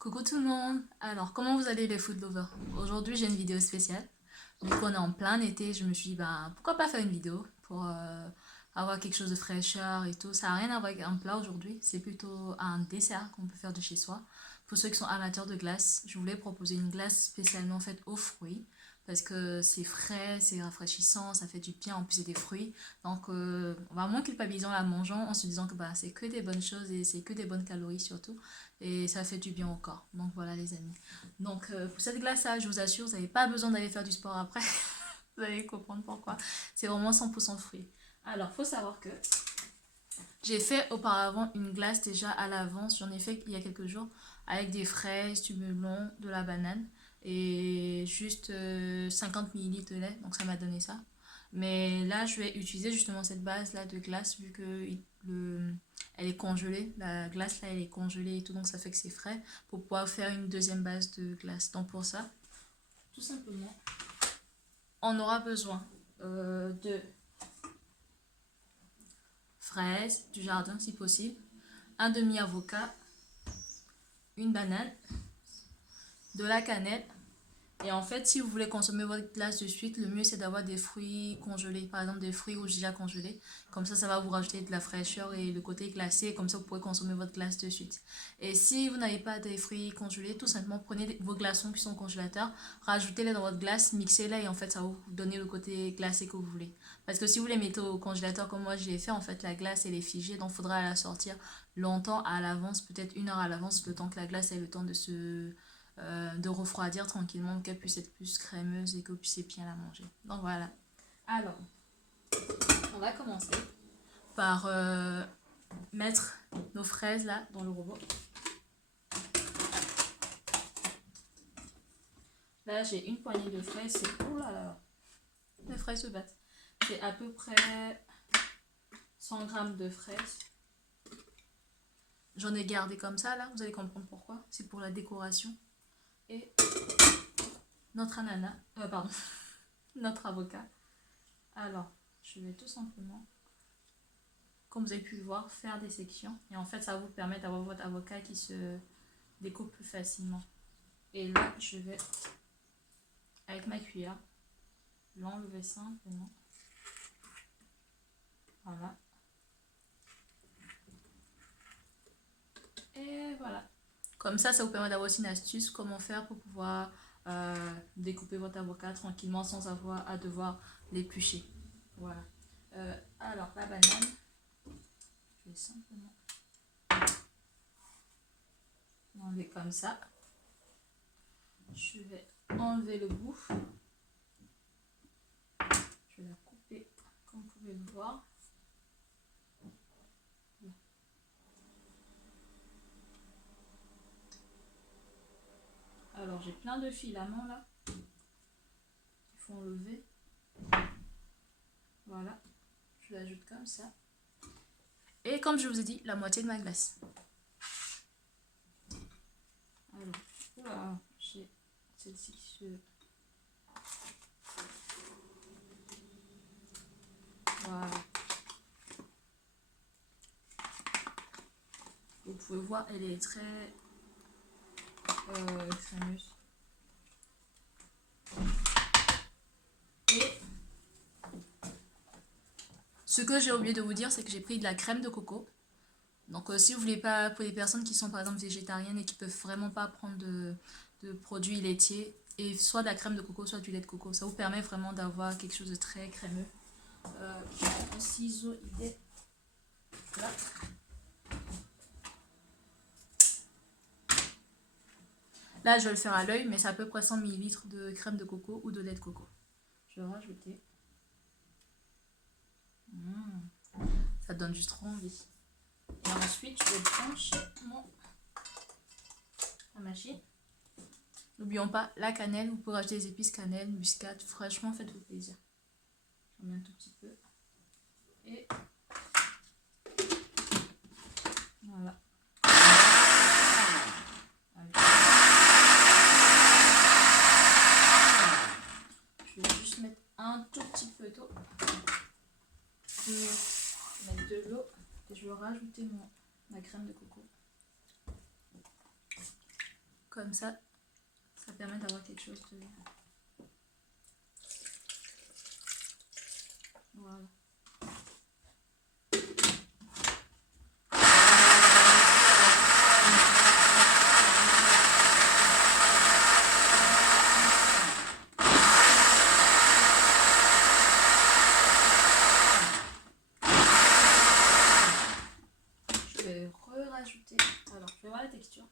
Coucou tout le monde. Alors, comment vous allez les food lovers? Aujourd'hui, j'ai une vidéo spéciale. Vu qu'on est en plein été, je me suis dit, bah, pourquoi pas faire une vidéo pour avoir quelque chose de fraîcheur et tout. Ça n'a rien à voir avec un plat aujourd'hui, c'est plutôt un dessert qu'on peut faire de chez soi. Pour ceux qui sont amateurs de glace, je voulais proposer une glace spécialement faite aux fruits parce que c'est frais, c'est rafraîchissant, ça fait du bien, en plus c'est des fruits. Donc, on va moins culpabiliser en la mangeant en se disant que bah, c'est que des bonnes choses et c'est que des bonnes calories surtout. Et ça fait du bien au corps. Donc voilà les amis. Donc pour cette glace là, je vous assure, vous n'avez pas besoin d'aller faire du sport après. Vous allez comprendre pourquoi. C'est vraiment 100% fruits. Alors, faut savoir que j'ai fait auparavant une glace déjà à l'avance. J'en ai fait il y a quelques jours avec des fraises, du melon, de la banane et juste 50 millilitres de lait. Donc ça m'a donné ça. Mais là, je vais utiliser justement cette base là de glace vu que elle est congelée. La glace là, elle est congelée et tout. Donc ça fait que c'est frais pour pouvoir faire une deuxième base de glace. Donc pour ça, tout simplement, on aura besoin de fraises du jardin si possible, un demi-avocat, une banane, de la cannelle. Et en fait, si vous voulez consommer votre glace de suite, le mieux c'est d'avoir des fruits congelés. Par exemple, des fruits rouges déjà congelés. Comme ça va vous rajouter de la fraîcheur et le côté glacé. Comme ça, vous pourrez consommer votre glace de suite. Et si vous n'avez pas des fruits congelés, tout simplement prenez vos glaçons qui sont au congélateur, rajoutez-les dans votre glace, mixez-les et en fait, ça va vous donner le côté glacé que vous voulez. Parce que si vous les mettez au congélateur comme moi j'ai fait, en fait, la glace elle est figée. Donc, il faudra la sortir longtemps à l'avance, peut-être 1 heure à l'avance, le temps que la glace ait le temps de refroidir tranquillement, qu'elle puisse être plus crémeuse et que vous puissiez bien la manger. Donc voilà. Alors, on va commencer par mettre nos fraises là dans le robot. Là, j'ai une poignée de fraises. C'est... Oh là là, les fraises se battent. C'est à peu près 100 grammes de fraises. J'en ai gardé comme ça là, vous allez comprendre pourquoi. C'est pour la décoration. Et notre ananas, pardon, notre avocat. Alors, je vais tout simplement, comme vous avez pu le voir, faire des sections. Et en fait, ça va vous permettre d'avoir votre avocat qui se découpe plus facilement. Et là, je vais, avec ma cuillère, l'enlever simplement. Voilà. Et voilà. Comme ça vous permet d'avoir aussi une astuce, comment faire pour pouvoir découper votre avocat tranquillement sans avoir à devoir l'éplucher. Voilà. Alors, la banane, je vais simplement l'enlever comme ça. Je vais enlever le bout. Je vais la couper comme vous pouvez le voir. Alors j'ai plein de filaments là qu'il faut enlever. Voilà. Je l'ajoute comme ça. Et comme je vous ai dit, la moitié de ma glace. Alors, oula, j'ai celle-ci qui se... Voilà. Vous pouvez voir, elle est très crémeuse. Et ce que j'ai oublié de vous dire, c'est que j'ai pris de la crème de coco. Donc si vous voulez pas, pour les personnes qui sont par exemple végétariennes et qui peuvent vraiment pas prendre de produits laitiers, et soit de la crème de coco, soit du lait de coco, ça vous permet vraiment d'avoir quelque chose de très crémeux. Un ciseau, il est là. Là, je vais le faire à l'œil, mais c'est à peu près 100 ml de crème de coco ou de lait de coco. Je vais rajouter. Ça donne juste trop envie. Et ensuite, je vais brancher la machine. N'oublions pas la cannelle. Vous pouvez rajouter des épices cannelle, muscade. Franchement, faites-vous plaisir. J'en mets un tout petit peu. Et voilà. Je vais juste mettre un tout petit peu d'eau. Je vais mettre de l'eau et je vais rajouter ma crème de coco. Comme ça permet d'avoir quelque chose de... Voilà. Je vais rajouter. Alors, je vais voir la texture.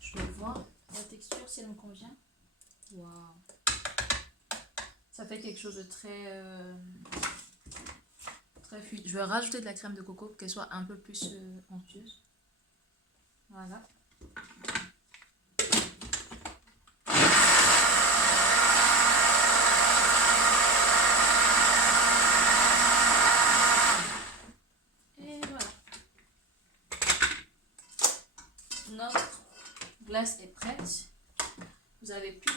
Je vais voir la texture si elle me convient. Waouh! Ça fait quelque chose de très fluide. Je vais rajouter de la crème de coco pour qu'elle soit un peu plus onctueuse. Voilà. Et voilà. Notre glace est prête. Vous avez plus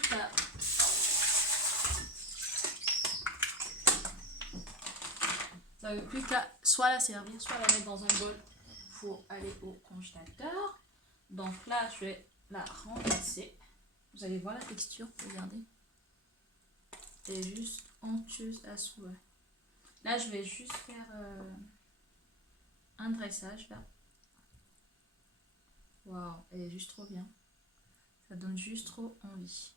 qu'à soit la servir, soit la mettre dans un bol pour aller au congélateur. Donc là, je vais la renverser. Vous allez voir la texture, regardez. Elle est juste onctueuse à souhait. Là, je vais juste faire un dressage là. Waouh, elle est juste trop bien. Ça donne juste trop envie.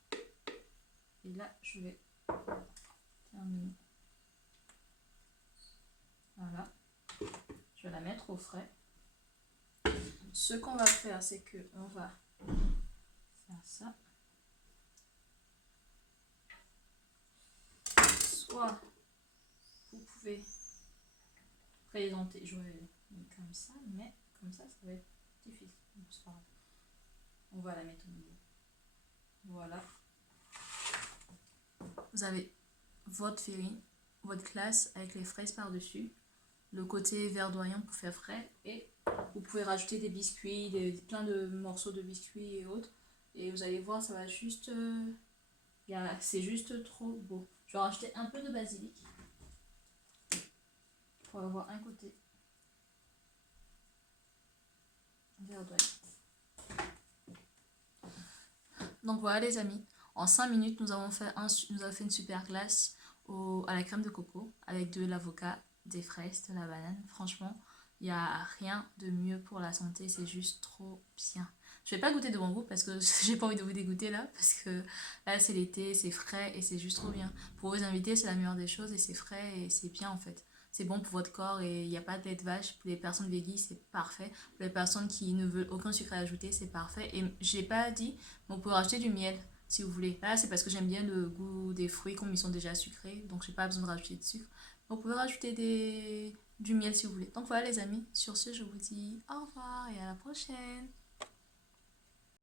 Et là, je vais terminer. Voilà. Je vais la mettre au frais. Ce qu'on va faire, c'est que on va faire ça. Soit vous pouvez présenter, je vais mettre comme ça, mais comme ça va être difficile. C'est pas grave. On va la mettre au milieu. Voilà. Vous avez votre farine, votre glace avec les fraises par-dessus, le côté verdoyant pour faire frais, et vous pouvez rajouter des biscuits, plein de morceaux de biscuits et autres. Et vous allez voir, ça va juste... c'est juste trop beau. Je vais rajouter un peu de basilic pour avoir un côté verdoyant. Donc voilà les amis, en 5 minutes nous avons fait une super glace à la crème de coco avec de l'avocat, des fraises, de la banane. Franchement, il n'y a rien de mieux pour la santé, c'est juste trop bien. Je vais pas goûter devant vous parce que j'ai pas envie de vous dégoûter là, parce que là c'est l'été, c'est frais et c'est juste trop bien. Pour vos invités, c'est la meilleure des choses et c'est frais et c'est bien en fait. C'est bon pour votre corps et il n'y a pas de lait de vache. Pour les personnes véganes, c'est parfait. Pour les personnes qui ne veulent aucun sucre à ajouter, c'est parfait. Et je n'ai pas dit, mais on peut rajouter du miel si vous voulez. Là, c'est parce que j'aime bien le goût des fruits comme ils sont déjà sucrés. Donc, j'ai pas besoin de rajouter de sucre. Vous pouvez rajouter du miel si vous voulez. Donc voilà les amis. Sur ce, je vous dis au revoir et à la prochaine.